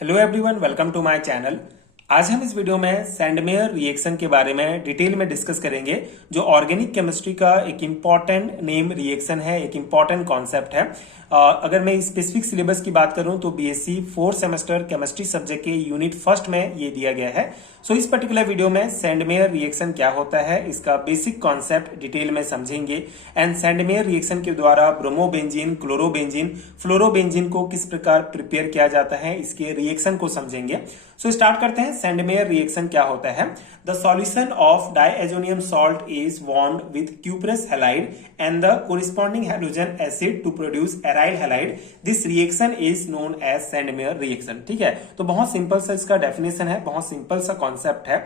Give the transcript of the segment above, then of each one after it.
Hello everyone, welcome to my channel. आज हम इस वीडियो में सैंडमेयर रिएक्शन के बारे में डिटेल में डिस्कस करेंगे, जो ऑर्गेनिक केमिस्ट्री का एक इम्पॉर्टेंट नेम रिएक्शन है, एक इम्पॉर्टेंट कॉन्सेप्ट है। अगर मैं स्पेसिफिक सिलेबस की बात करूं तो बीएससी 4 सेमेस्टर केमिस्ट्री सब्जेक्ट के यूनिट फर्स्ट में ये दिया गया है। सो इस पर्टिकुलर वीडियो में सैंडमेयर रिएक्शन क्या होता है, इसका बेसिक कॉन्सेप्ट डिटेल में समझेंगे एंड सैंडमेयर रिएक्शन के द्वारा ब्रोमोबेंजीन, क्लोरोबेंजीन, फ्लोरोबेंजीन को किस प्रकार प्रिपेयर किया जाता है, इसके रिएक्शन को समझेंगे। सो स्टार्ट करते हैं। सैंडमेयर रिएक्शन क्या होता है? The solution of diazonium salt is warmed with cuprous halide and the corresponding halogen acid to produce aryl halide. This reaction is known as Sandmeyer reaction. ठीक है, तो बहुत सिंपल सा इसका डेफिनेशन है, बहुत सिंपल सा कॉन्सेप्ट है।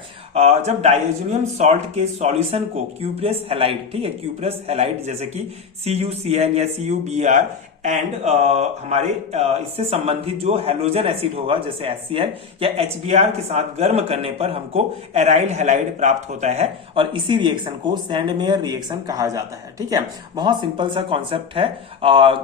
जब डाइएजोनियम सॉल्ट के सॉल्यूशन को क्यूप्रस हैलाइड, ठीक है, क्यूप्रस हैलाइड जैसे कि CuCl या CuBr एंड हमारे इससे संबंधित जो हैलोजन एसिड होगा जैसे HCl या HBr के साथ गर्म करने पर हमको एराइल हैलाइड प्राप्त होता है और इसी रिएक्शन को सैंडमेयर रिएक्शन कहा जाता है। ठीक है, बहुत सिंपल सा कॉन्सेप्ट है।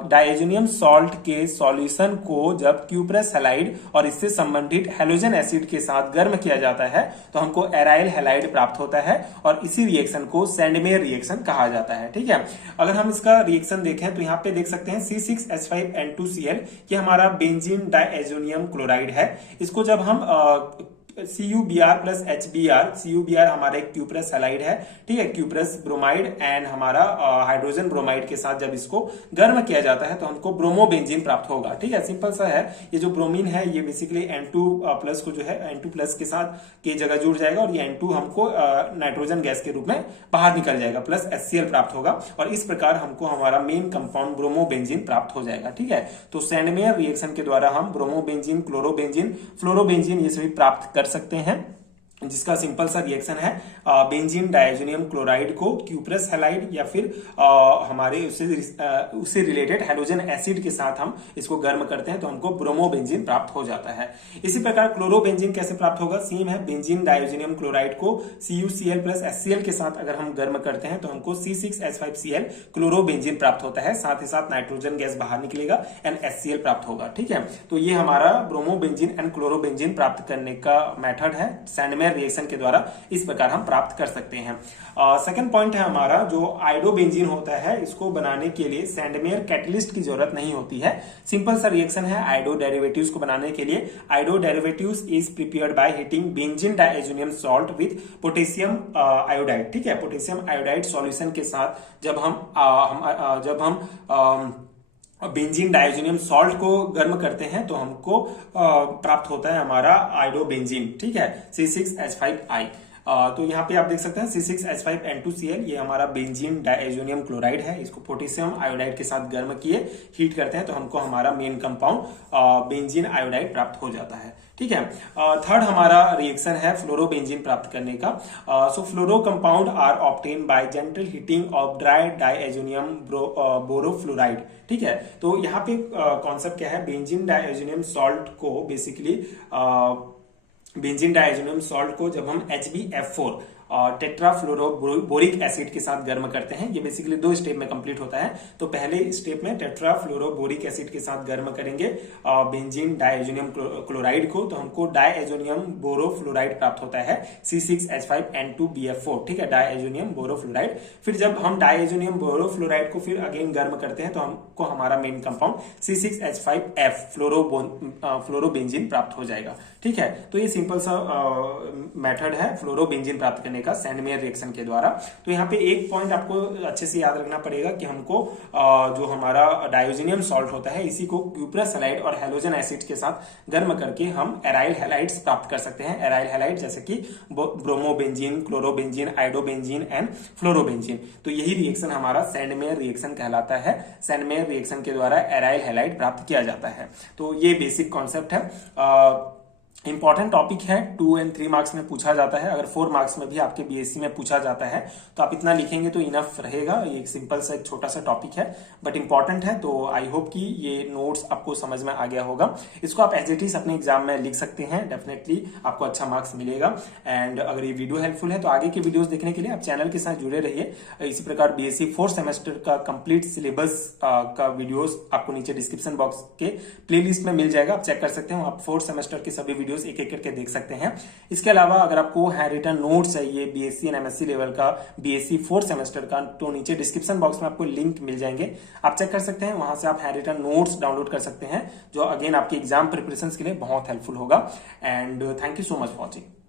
डाइएजोनियम सॉल्ट के सॉल्यूशन को जब क्यूप्रस हैलाइड और इससे संबंधित हैलोजन एसिड के साथ गर्म किया जाता है तो हमको एराइल हैलाइड प्राप्त होता है और इसी रिएक्शन को सैंडमेयर रिएक्शन कहा जाता है। ठीक है, अगर हम इसका रिएक्शन देखें तो यहाँ पे देख सकते हैं C6H5N2Cl, ये हमारा बेंजीन डाइएजोनियम क्लोराइड है। इसको जब हम CuBr प्लस HBr, CuBr हमारा एक क्यूप्रस हैलाइड है, ठीक है, क्यूप्रस ब्रोमाइड एंड हमारा हाइड्रोजन ब्रोमाइड के साथ जब इसको गर्म किया जाता है तो हमको ब्रोमोबेंजीन प्राप्त होगा। ठीक है, सिंपल सा है। ये जो ब्रोमीन है ये बेसिकली N2 प्लस को जो है N2 प्लस के साथ की जगह जुड़ जाएगा और ये N2 हमको नाइट्रोजन गैस के रूप में बाहर निकल जाएगा, प्लस HCl प्राप्त होगा और इस प्रकार हमको हमारा मेन कंपाउंड ब्रोमोबेंजीन प्राप्त हो जाएगा। ठीक है, तो सैंडमेयर रिएक्शन के द्वारा हम ब्रोमोबेंजीन, क्लोरोबेंजीन, फ्लोरोबेंजीन ये सभी प्राप्त कर सकते हैं, जिसका सिंपल सा रिएक्शन है बेंजीन डाइएजोनियम क्लोराइड को क्यूप्रस हैलाइड या फिर हमारे उससे रिलेटेड हैलोजन एसिड के साथ हम इसको गर्म करते हैं तो हमको ब्रोमोबेंजीन प्राप्त हो जाता है। इसी प्रकार क्लोरोबेंजीन कैसे प्राप्त होगा? सेम है, बेंजीन डाइएजोनियम क्लोराइड को CuCl प्लस HCl के साथ अगर हम गर्म करते हैं तो हमको C6H5Cl क्लोरोबेंजीन प्राप्त होता है, साथ ही साथ नाइट्रोजन गैस बाहर निकलेगा एंड HCl प्राप्त होगा। ठीक है, तो ये हमारा ब्रोमोबेंजीन एंड क्लोरोबेंजीन प्राप्त करने का मेथड है। सैंडमेयर रिएक्शन के द्वारा इस प्रकार हम प्राप्त कर सकते हैं। सेकंड पॉइंट है हमारा जो आयोडोबेंजीन होता है, इसको बनाने के लिए सैंडमेयर कैटलिस्ट की जरूरत नहीं होती है। सिंपल सा रिएक्शन है आयोडो डेरिवेटिव्स को बनाने के लिए। Iodo derivatives is prepared by heating benzene diazonium salt with potassium iodide. ठीक है, पोटेशियम आयोडाइड सॉल्यूशन के साथ जब हम बेंजीन डाइएजोनियम सॉल्ट को गर्म करते हैं तो हमको प्राप्त होता है हमारा आयोडोबेंजीन। ठीक है, C6H5I। तो यहाँ पे आप देख सकते हैं C6H5N2Cl, ये हमारा बेंजीन डाइएजोनियम क्लोराइड है। इसको पोटेशियम आयोडाइड के साथ गर्म किए हीट करते हैं तो हमको हमारा मेन कंपाउंड बेंजीन आयोडाइड प्राप्त हो जाता है। ठीक है, थर्ड हमारा रिएक्शन है फ्लोरोबेंजीन प्राप्त करने का। So fluoro compound are obtain by gentle heating of dry diazonium borofluoride. ठीक है, तो यहाँ पे कॉन्सेप्ट क्या है? बेंजीन डाइएजोनियम सॉल्ट को बेसिकली बेंजीन डाइएजोनियम सॉल्ट को जब हम HbF4 टेट्राफ्लोरोबोरिक एसिड के साथ गर्म करते हैं, ये बेसिकली 2 स्टेप में कंप्लीट होता है। तो पहले स्टेप में टेट्राफ्लोरोबोरिक एसिड के साथ गर्म करेंगे बेंजीन डाइएजोनियम क्लोराइड को तो हमको डाइएजोनियम बोरोफ्लोराइड प्राप्त होता है C6H5N2BF4। ठीक है, डाइएजोनियम बोरोफ्लोराइड। फिर जब हम डाइएजोनियम बोरोफ्लोराइड को फिर अगेन गर्म करते हैं तो हमको हमारा मेन कंपाउंड C6H5F फ्लोरोबेंजीन प्राप्त हो जाएगा। ठीक है, तो ये सिंपल सा मेथड है फ्लोरोबेंजीन प्राप्त करने का सैंडमेयर रिएक्शन के द्वारा। तो यहाँ पे एक पॉइंट आपको अच्छे से याद रखना पड़ेगा कि हमको जो हमारा डाइओजेनियम सॉल्ट होता है इसी को क्यूप्रस हैलाइड और हैलोजन एसिड के साथ गर्म करके हम एराइल हैलाइड्स प्राप्त कर सकते हैं। एराइल हैलाइड जैसे कि bromobenzene, chlorobenzene, iodobenzene and fluorobenzene. तो यही रिएक्शन हमारा सैंडमेयर रिएक्शन कहलाता है। सैंडमेयर रिएक्शन के द्वारा एराइल हैलाइड प्राप्त किया जाता है। तो ये बेसिक कॉन्सेप्ट है। इंपॉर्टेंट टॉपिक है, 2 और 3 मार्क्स में पूछा जाता है। अगर 4 मार्क्स में भी आपके बीएससी में पूछा जाता है तो आप इतना लिखेंगे तो इनफ रहेगा। ये एक सिंपल सा एक छोटा सा टॉपिक है बट इंपॉर्टेंट है, तो आई होप कि ये नोट्स आपको समझ में आ गया होगा। इसको आप एज इट इज अपने एग्जाम में लिख सकते हैं, डेफिनेटली आपको अच्छा मार्क्स मिलेगा। एंड अगर ये वीडियो हेल्पफुल है तो आगे के वीडियोस देखने के लिए आप चैनल के साथ जुड़े रहिए। इसी प्रकार बीएससी 4th सेमेस्टर का कंप्लीट सिलेबस का वीडियोस आपको नीचे डिस्क्रिप्शन बॉक्स के प्लेलिस्ट में मिल जाएगा, आप चेक कर सकते हैं। आप 4th सेमेस्टर के सभी वीडियोस एक एक करके देख सकते हैं। इसके अलावा अगर आपको हैंड रिटन नोट्स चाहिए बीएससी एंड एमएससी लेवल का, बीएससी 4th सेमेस्टर का, तो नीचे डिस्क्रिप्शन बॉक्स में आपको लिंक मिल जाएंगे, आप चेक कर सकते हैं। वहां से आप हैंड रिटन नोट्स डाउनलोड कर सकते हैं, जो अगेन आपके एग्जाम प्रिपरेशन के लिए बहुत हेल्पफुल होगा। And thank you so much for watching.